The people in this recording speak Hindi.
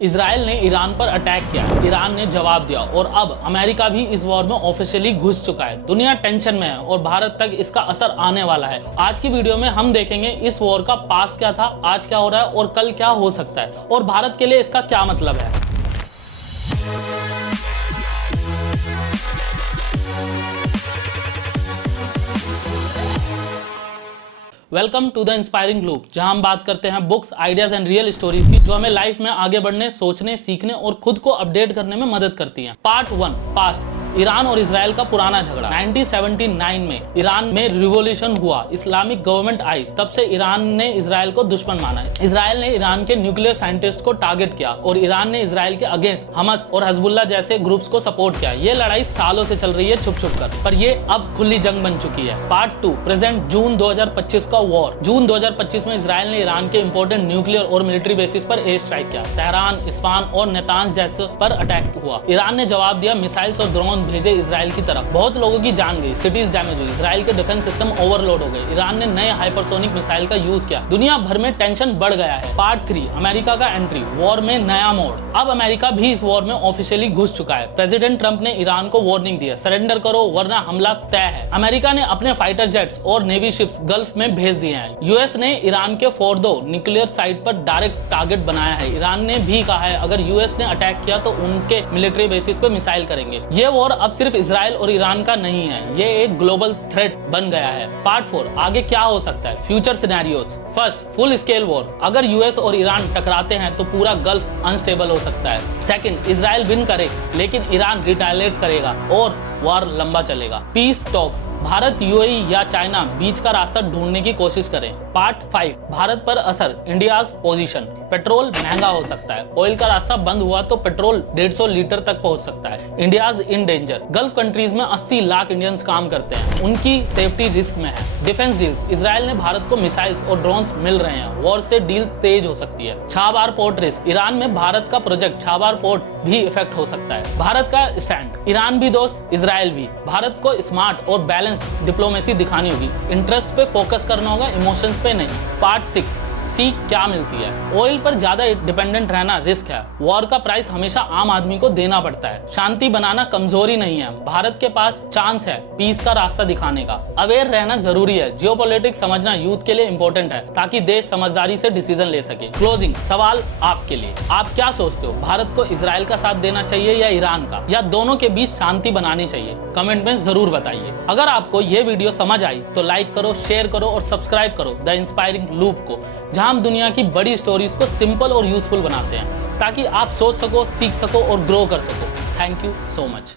इजराइल ने ईरान पर अटैक किया, ईरान ने जवाब दिया और अब अमेरिका भी इस वॉर में ऑफिशियली घुस चुका है। दुनिया टेंशन में है और भारत तक इसका असर आने वाला है। आज की वीडियो में हम देखेंगे इस वॉर का पास्ट क्या था, आज क्या हो रहा है और कल क्या हो सकता है और भारत के लिए इसका क्या मतलब है। Welcome to the inspiring loop, जहां हम बात करते हैं books, ideas and real stories की, जो हमें लाइफ में आगे बढ़ने, सोचने, सीखने और खुद को अपडेट करने में मदद करती हैं। Part 1, past. ईरान और इजराइल का पुराना झगड़ा। 1979 में ईरान में रिवॉल्यूशन हुआ, इस्लामिक गवर्नमेंट आई। तब से ईरान ने इजराइल को दुश्मन माना है। इजराइल ने ईरान के न्यूक्लियर साइंटिस्ट को टारगेट किया और ईरान ने इजराइल के अगेंस्ट हमस और हिजबुल्लाह जैसे ग्रुप्स को सपोर्ट किया। ये लड़ाई सालों से चल रही है छुप छुप कर, पर ये अब खुली जंग बन चुकी है। Part 2, present. जून 2025 का वॉर। जून 2025 में इजराइल ने ईरान के इंपॉर्टेंट न्यूक्लियर और मिलिट्री बेसिस पर एयर स्ट्राइक किया। तेहरान, इस्फहान और नेतांज जैसे पर अटैक हुआ। ईरान ने जवाब दिया, मिसाइल्स और ड्रोन भेजे इजराइल की तरफ। बहुत लोगों की जान गई, सिटीज डैमेज हुई, इजराइल के डिफेंस सिस्टम ओवरलोड हो गए। ईरान ने नए हाइपरसोनिक मिसाइल का यूज किया। दुनिया भर में टेंशन बढ़ गया है। पार्ट 3, अमेरिका का एंट्री। वॉर में नया मोड़। अब अमेरिका भी इस वॉर में ऑफिशियली घुस चुका है। प्रेसिडेंट ट्रंप ने ईरान को वार्निंग दी है, सरेंडर करो वरना हमला तय है। अमेरिका ने अपने फाइटर जेट्स और नेवी शिप्स गल्फ में भेज दिए हैं। यूएस ने ईरान के फोर्डो न्यूक्लियर साइट पर डायरेक्ट टारगेट बनाया है। ईरान ने भी कहा है अगर यूएस ने अटैक किया तो उनके मिलिट्री बेसिस पे मिसाइल करेंगे। ये वॉर अब सिर्फ इजराइल और ईरान का नहीं है, ये एक ग्लोबल थ्रेट बन गया है। पार्ट 4, आगे क्या हो सकता है, future scenarios. First, full scale war. अगर यूएस और ईरान टकराते हैं तो पूरा गल्फ अनस्टेबल हो सकता है। सेकंड, इजराइल विन करे लेकिन ईरान रिटालिएट करेगा और वॉर लंबा चलेगा। Peace talks. भारत, यूएई या चाइना बीच का रास्ता ढूंढने की कोशिश करें। पार्ट 5, भारत पर असर, इंडियाज पोजीशन। पेट्रोल महंगा हो सकता है, ऑयल का रास्ता बंद हुआ तो पेट्रोल 150 लीटर तक पहुंच सकता है। India's in danger. Gulf countries में 80 लाख इंडियंस काम करते हैं, उनकी सेफ्टी रिस्क में है। Defence deals. इजराइल ने भारत को मिसाइल्स और ड्रोन्स मिल रहे हैं, वॉर से डील तेज हो सकती है। Chabahar port risk. ईरान में भारत का प्रोजेक्ट छाबार पोर्ट भी इफेक्ट हो सकता है। भारत का स्टैंड। ईरान भी दोस्त, इजराइल भी। भारत को स्मार्ट और बैलेंस्ड डिप्लोमेसी दिखानी होगी, इंटरेस्ट पे फोकस करना होगा, इमोशंस पे नहीं। पार्ट 6, सीख क्या मिलती है। ऑयल पर ज्यादा डिपेंडेंट रहना रिस्क है। वॉर का प्राइस हमेशा आम आदमी को देना पड़ता है। शांति बनाना कमजोरी नहीं है, भारत के पास चांस है पीस का रास्ता दिखाने का। अवेयर रहना जरूरी है, जियोपॉलिटिक्स समझना यूथ के लिए इंपॉर्टेंट है ताकि देश समझदारी से डिसीजन ले सके। क्लोजिंग, सवाल आपके लिए, आप क्या सोचते हो, भारत को इजराइल का साथ देना चाहिए या ईरान का, या दोनों के बीच शांति बनानी चाहिए? कमेंट में जरूर बताइए। अगर आपको ये वीडियो समझ आई तो लाइक करो, शेयर करो और सब्सक्राइब करो द इंस्पायरिंग लूप को, जहां हम दुनिया की बड़ी स्टोरीज को सिंपल और यूजफुल बनाते हैं ताकि आप सोच सको, सीख सको और ग्रो कर सको। Thank you so much.